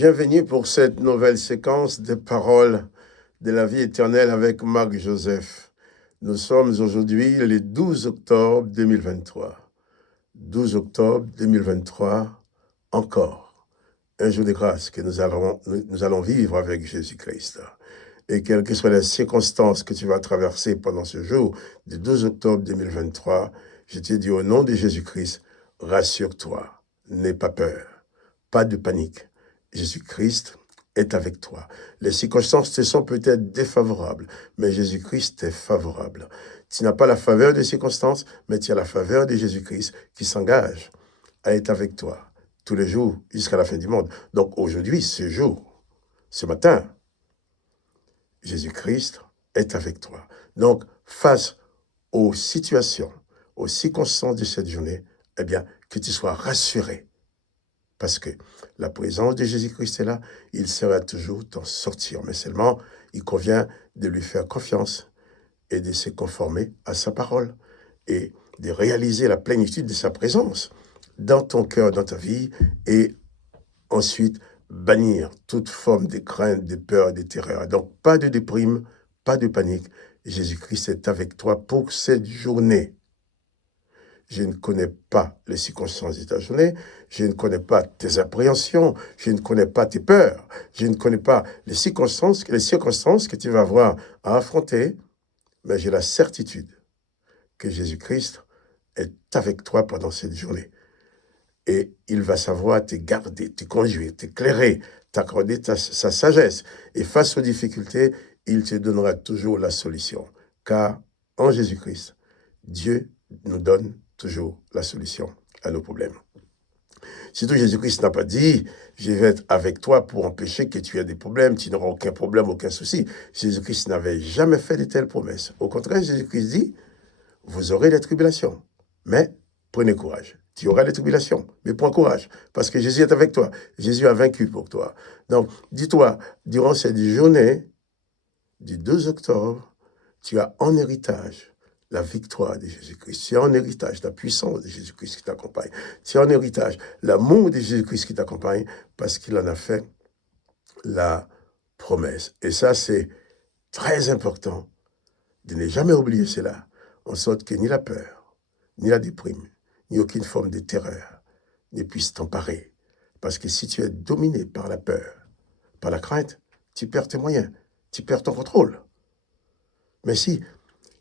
Bienvenue pour cette nouvelle séquence de paroles de la vie éternelle avec Marc Joseph. Nous sommes aujourd'hui le 12 octobre 2023. 12 octobre 2023, encore un jour de grâce que nous allons vivre avec Jésus-Christ. Et quelles que soient les circonstances que tu vas traverser pendant ce jour du 12 octobre 2023, je te dis au nom de Jésus-Christ, rassure-toi, n'aie pas peur, pas de panique. Jésus-Christ est avec toi. Les circonstances te sont peut-être défavorables, mais Jésus-Christ est favorable. Tu n'as pas la faveur des circonstances, mais tu as la faveur de Jésus-Christ qui s'engage à être avec toi tous les jours jusqu'à la fin du monde. Donc aujourd'hui, ce jour, ce matin, Jésus-Christ est avec toi. Donc, face aux situations, aux circonstances de cette journée, eh bien, que tu sois rassuré. Parce que la présence de Jésus-Christ est là, il sera toujours t'en sortir. Mais seulement, il convient de lui faire confiance et de se conformer à sa parole et de réaliser la plénitude de sa présence dans ton cœur, dans ta vie, et ensuite bannir toute forme de crainte, de peur, de terreur. Donc, pas de déprime, pas de panique. Jésus-Christ est avec toi pour cette journée. Je ne connais pas les circonstances de ta journée, je ne connais pas tes appréhensions, je ne connais pas tes peurs, je ne connais pas les circonstances que tu vas avoir à affronter, mais j'ai la certitude que Jésus-Christ est avec toi pendant cette journée. Et il va savoir te garder, te conduire, t'éclairer, t'accorder sa sagesse. Et face aux difficultés, il te donnera toujours la solution. Car en Jésus-Christ, Dieu nous donne toujours la solution à nos problèmes. Surtout, Jésus-Christ n'a pas dit, je vais être avec toi pour empêcher que tu aies des problèmes, tu n'auras aucun problème, aucun souci. Jésus-Christ n'avait jamais fait de telles promesses. Au contraire, Jésus-Christ dit, vous aurez des tribulations, mais prenez courage. Tu auras des tribulations, mais prends courage, parce que Jésus est avec toi. Jésus a vaincu pour toi. Donc, dis-toi, durant cette journée du 2 octobre, tu as en héritage la victoire de Jésus-Christ. Tu as en héritage la puissance de Jésus-Christ qui t'accompagne. Tu as en héritage l'amour de Jésus-Christ qui t'accompagne, parce qu'il en a fait la promesse. Et ça, c'est très important de ne jamais oublier cela, en sorte que ni la peur, ni la déprime, ni aucune forme de terreur ne puisse t'emparer. Parce que si tu es dominé par la peur, par la crainte, tu perds tes moyens, tu perds ton contrôle. Mais si,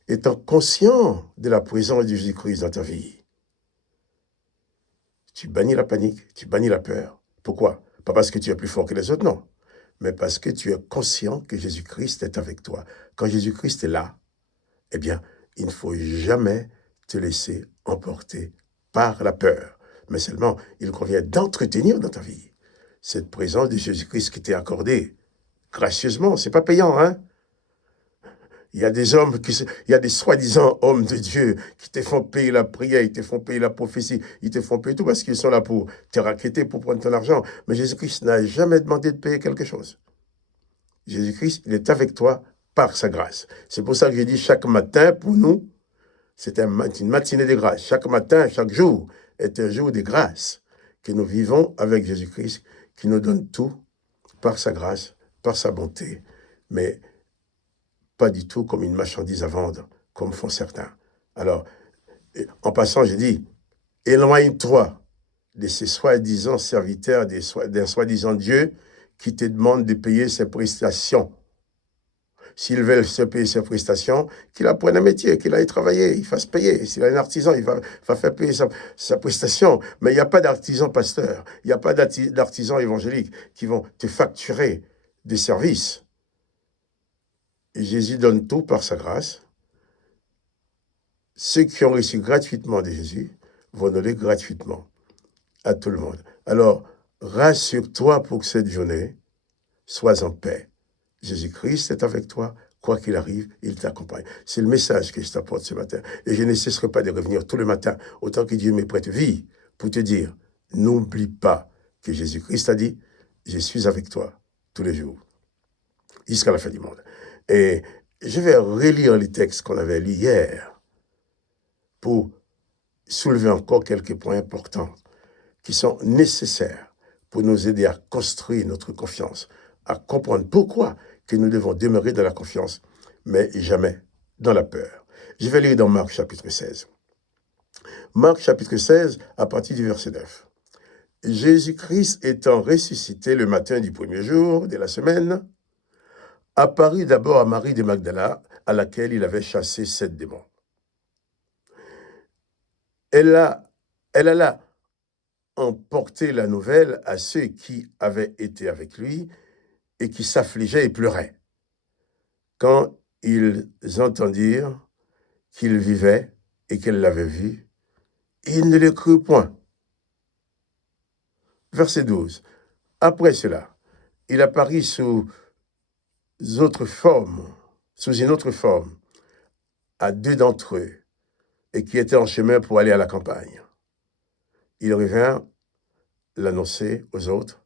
étant conscient de la présence de Jésus-Christ dans ta vie, tu bannis la panique, tu bannis la peur. Pourquoi? Pas parce que tu es plus fort que les autres, non. Mais parce que tu es conscient que Jésus-Christ est avec toi. Quand Jésus-Christ est là, eh bien, il ne faut jamais te laisser emporter par la peur. Mais seulement, il convient d'entretenir dans ta vie cette présence de Jésus-Christ qui t'est accordée gracieusement. C'est pas payant, hein? Il y a des hommes, il y a des soi-disant hommes de Dieu qui te font payer la prière, ils te font payer la prophétie, ils te font payer tout parce qu'ils sont là pour te raqueter, pour prendre ton argent. Mais Jésus-Christ n'a jamais demandé de payer quelque chose. Jésus-Christ, il est avec toi par sa grâce. C'est pour ça que je dis chaque matin, pour nous, c'est une matinée de grâce. Chaque matin, chaque jour est un jour de grâce que nous vivons avec Jésus-Christ, qui nous donne tout par sa grâce, par sa bonté, mais pas du tout comme une marchandise à vendre, comme font certains. Alors, en passant, je dis, éloigne-toi de ces soi-disant serviteurs, d'un soi-disant Dieu qui te demande de payer ses prestations. S'ils veulent se payer ses prestations, qu'il apprenne un métier, qu'il aille travailler, il fasse payer. S'il est un artisan, il va faire payer sa prestation. Mais il n'y a pas d'artisan pasteur, il n'y a pas d'artisan évangélique qui vont te facturer des services. Et Jésus donne tout par sa grâce. Ceux qui ont reçu gratuitement de Jésus vont donner gratuitement à tout le monde. Alors, rassure-toi pour que cette journée, sois en paix. Jésus-Christ est avec toi, quoi qu'il arrive, il t'accompagne. C'est le message que je t'apporte ce matin. Et je ne cesserai pas de revenir tout le matin, autant que Dieu me prête vie, pour te dire, n'oublie pas que Jésus-Christ a dit, je suis avec toi tous les jours, jusqu'à la fin du monde. Et je vais relire les textes qu'on avait lus hier pour soulever encore quelques points importants qui sont nécessaires pour nous aider à construire notre confiance, à comprendre pourquoi que nous devons demeurer dans la confiance, mais jamais dans la peur. Je vais lire dans Marc chapitre 16. Marc chapitre 16, à partir du verset 9. Jésus-Christ étant ressuscité le matin du premier jour de la semaine, apparut d'abord à Marie de Magdala, à laquelle il avait chassé 7 démons. Elle alla emporter la nouvelle à ceux qui avaient été avec lui et qui s'affligeaient et pleuraient. Quand ils entendirent qu'il vivait et qu'elle l'avait vu, ils ne le crurent point. Verset 12. Après cela, il apparut sous une autre forme, à 2 d'entre eux, et qui étaient en chemin pour aller à la campagne. Il revint l'annoncer aux autres,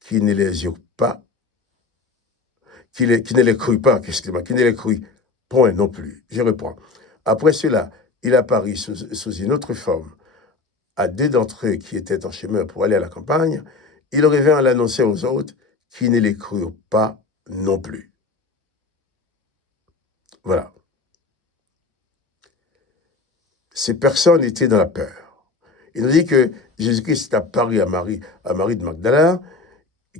qui ne les eurent pas, qui ne les crurent pas, qui ne les crurent point non plus. Je reprends. Après cela, il apparut sous une autre forme à 2 d'entre eux qui étaient en chemin pour aller à la campagne. Il revint l'annoncer aux autres, qui ne les crurent pas non plus. Voilà. Ces personnes étaient dans la peur. Il nous dit que Jésus-Christ est apparu à Marie de Magdala,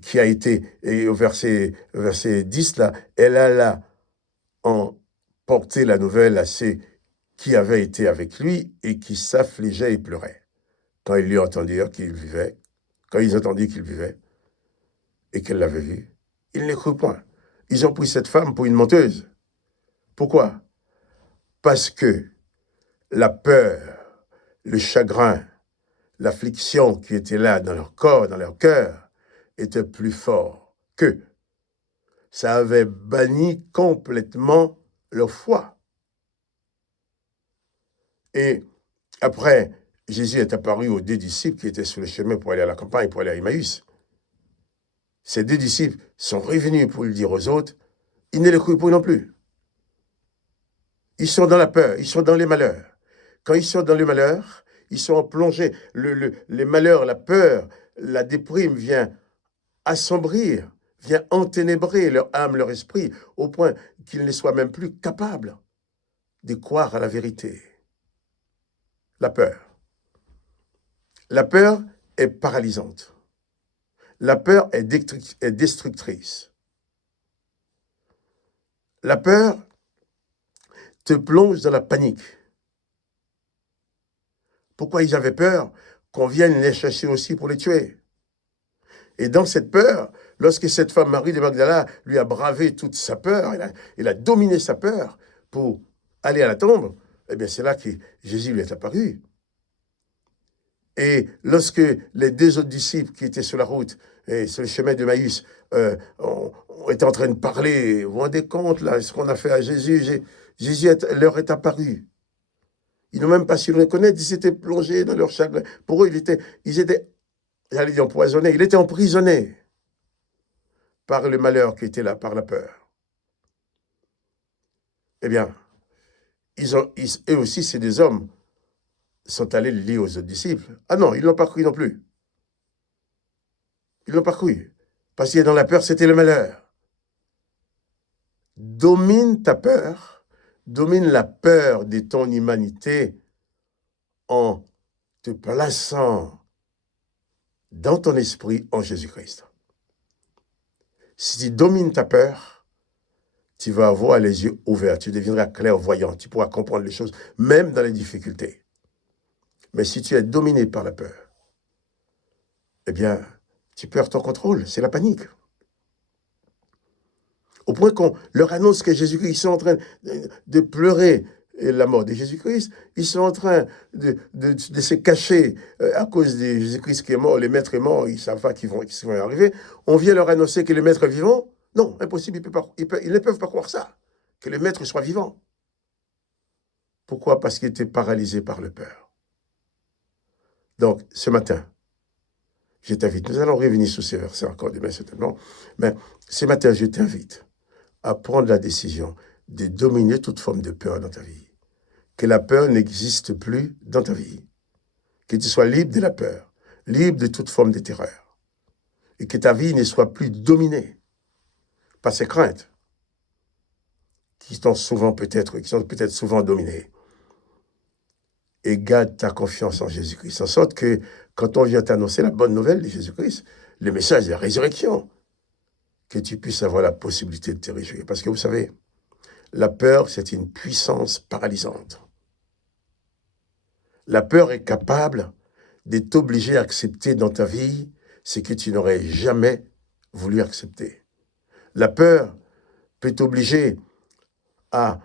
qui a été, et au verset 10, là, elle alla emporter la nouvelle à ceux qui avaient été avec lui et qui s'affligeaient et pleuraient. Quand ils lui entendirent qu'il vivait, quand ils entendirent qu'il vivait et qu'elle l'avait vu, ils ne crurent point. Ils ont pris cette femme pour une menteuse. Pourquoi? Parce que la peur, le chagrin, l'affliction qui était là dans leur corps, dans leur cœur, était plus fort qu'eux. Ça avait banni complètement leur foi. Et après, Jésus est apparu aux 2 disciples qui étaient sur le chemin pour aller à la campagne, pour aller à Emmaüs. Ces 2 disciples sont revenus pour le dire aux autres, ils ne le crurent pas non plus. Ils sont dans la peur, ils sont dans les malheurs. Quand ils sont dans le malheur, ils sont plongés. Les malheurs, la peur, la déprime vient assombrir, vient enténébrer leur âme, leur esprit, au point qu'ils ne soient même plus capables de croire à la vérité. La peur. La peur est paralysante. La peur est destructrice. La peur te plonge dans la panique. Pourquoi ils avaient peur? Qu'on vienne les chercher aussi pour les tuer. Et dans cette peur, lorsque cette femme Marie de Magdala lui a bravé toute sa peur, elle a dominé sa peur pour aller à la tombe, eh bien c'est là que Jésus lui est apparu. Et lorsque les 2 autres disciples qui étaient sur la route, et sur le chemin de Maïs, étaient en train de parler, vous vous rendez compte là, ce qu'on a fait à Jésus, Jésus leur est apparu. Ils n'ont même pas su le reconnaître, ils s'étaient plongés dans leur chagrin. Pour eux, ils étaient, j'allais dire empoisonnés, ils étaient emprisonnés par le malheur qui était là, par la peur. Eh bien, eux aussi, c'est des hommes, sont allés le lire aux autres disciples. Ah non, ils ne l'ont pas cru non plus. Ils ne l'ont pas cru. Parce qu'il y a dans la peur, c'était le malheur. Domine ta peur, domine la peur de ton humanité en te plaçant dans ton esprit en Jésus-Christ. Si tu domines ta peur, tu vas avoir les yeux ouverts, tu deviendras clairvoyant, tu pourras comprendre les choses, même dans les difficultés. Mais si tu es dominé par la peur, eh bien, tu perds ton contrôle, c'est la panique. Au point qu'on leur annonce que Jésus-Christ, ils sont en train de pleurer la mort de Jésus-Christ, ils sont en train de se cacher à cause de Jésus-Christ qui est mort, le maître est mort, ils ne savent pas qu'ils vont arriver. On vient leur annoncer que le maître est vivant. Non, impossible, ils ne peuvent pas croire ça, que le maître soit vivant. Pourquoi? Parce qu'il était paralysé par la peur. Donc, ce matin, je t'invite, nous allons revenir sur ces versets encore demain certainement, mais ce matin, je t'invite à prendre la décision de dominer toute forme de peur dans ta vie. Que la peur n'existe plus dans ta vie. Que tu sois libre de la peur, libre de toute forme de terreur. et que ta vie ne soit plus dominée par ces craintes qui sont peut-être souvent dominées. Et garde ta confiance en Jésus-Christ. En sorte que quand on vient t'annoncer la bonne nouvelle de Jésus-Christ, le message de la résurrection, que tu puisses avoir la possibilité de te réjouir. Parce que vous savez, la peur, c'est une puissance paralysante. La peur est capable de t'obliger à accepter dans ta vie ce que tu n'aurais jamais voulu accepter. La peur peut t'obliger à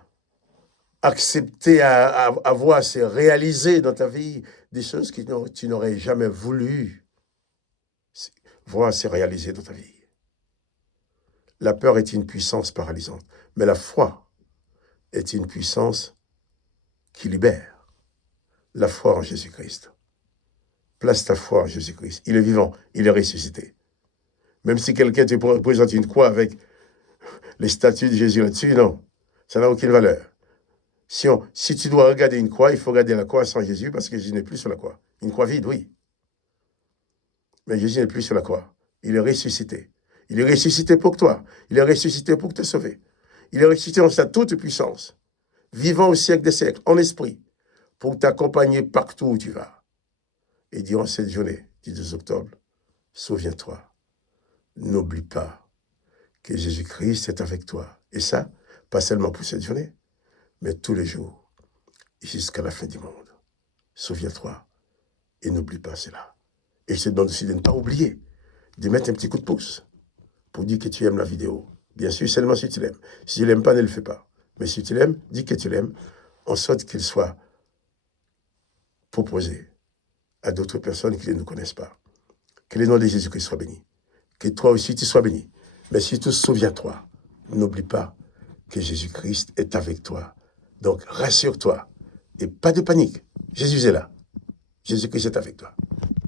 accepter, à voir se réaliser dans ta vie des choses que tu n'aurais jamais voulu voir se réaliser dans ta vie. La peur est une puissance paralysante, mais la foi est une puissance qui libère. La foi en Jésus-Christ. Place ta foi en Jésus-Christ. Il est vivant, il est ressuscité. Même si quelqu'un te présente une croix avec les statues de Jésus là-dessus, non, ça n'a aucune valeur. Si tu dois regarder une croix, il faut regarder la croix sans Jésus parce que Jésus n'est plus sur la croix. Une croix vide, oui. Mais Jésus n'est plus sur la croix. Il est ressuscité. Il est ressuscité pour toi. Il est ressuscité pour te sauver. Il est ressuscité en sa toute puissance, vivant au siècle des siècles, en esprit, pour t'accompagner partout où tu vas. Et durant cette journée du 2 octobre, souviens-toi, n'oublie pas que Jésus-Christ est avec toi. Et ça, pas seulement pour cette journée, mais tous les jours, jusqu'à la fin du monde. Souviens-toi et n'oublie pas cela. Et je te demande aussi de ne pas oublier de mettre un petit coup de pouce pour dire que tu aimes la vidéo. Bien sûr, seulement si tu l'aimes. Si tu ne l'aimes pas, ne le fais pas. Mais si tu l'aimes, dis que tu l'aimes, en sorte qu'il soit proposé à d'autres personnes qui ne nous connaissent pas. Que le nom de Jésus-Christ soit béni. Que toi aussi tu sois béni. Mais surtout, souviens-toi, n'oublie pas que Jésus-Christ est avec toi. Donc, rassure-toi et pas de panique. Jésus est là. Jésus-Christ est avec toi.